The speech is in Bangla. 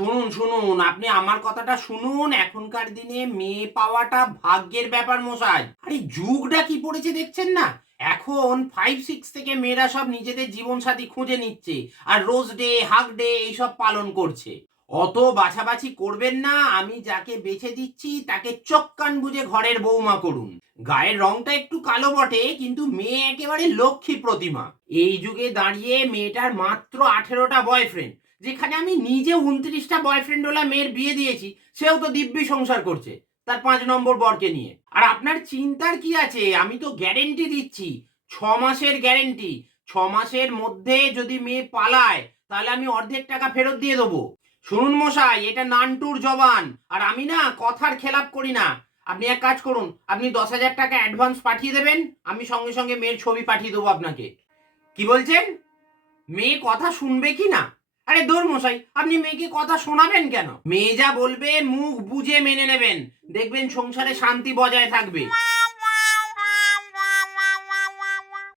শুনুন শুনুন, আপনি আমার কথাটা শুনুন। এখনকার দিনে মেয়ে পাওয়াটা ভাগ্যের ব্যাপার মশাই। আরে যুগটা কি পড়েছে দেখছেন না? এখন 5-6 থেকে মেয়েরা সব নিজেদের জীবনসাথী খুঁজে নিচ্ছে আর রোজ ডে হাগ ডে এইসব পালন করছে। অত বাছাবাছি করবেন না, আমি যাকে বেছে দিচ্ছি তাকে চোখ কান বুজে ঘরের বৌমা করুন। গায়ের রংটা একটু কালো বটে, কিন্তু মেয়ে একেবারে লক্ষ্মী প্রতিমা। এই যুগে দাঁড়িয়ে মেয়েটার মাত্র 18টা বয়ফ্রেন্ড, যেখানে আমি নিজে 29টা বয়ফ্রেন্ড ওলা মেয়ের বিয়ে দিয়েছি, সেও তো দিব্যি সংসার করছে তার 5 নম্বর বরকে নিয়ে। আর আপনার চিন্তার কি আছে? আমি তো গ্যারেন্টি দিচ্ছি, 6 মাসের গ্যারেন্টি। 6 মাসের মধ্যে যদি মেয়ে পালায়, তাহলে আমি অর্ধেক টাকা ফেরত দিয়ে দেবো। শুনুন মশাই, এটা নান্টুর জবান, আর আমি না কথার খেলাপ করি না। আপনি এক কাজ করুন, আপনি 10,000 টাকা অ্যাডভান্স পাঠিয়ে দেবেন, আমি সঙ্গে সঙ্গে মেয়ের ছবি পাঠিয়ে দেবো আপনাকে। কি বলছেন? মেয়ে কথা শুনবে কি না? আরে দূর মশাই, আপনি মেয়েকে কথা শোনাবেন কেন? মেয়ে যা বলবে মুখ বুঝে মেনে নেবেন, দেখবেন সংসারে শান্তি বজায় থাকবে।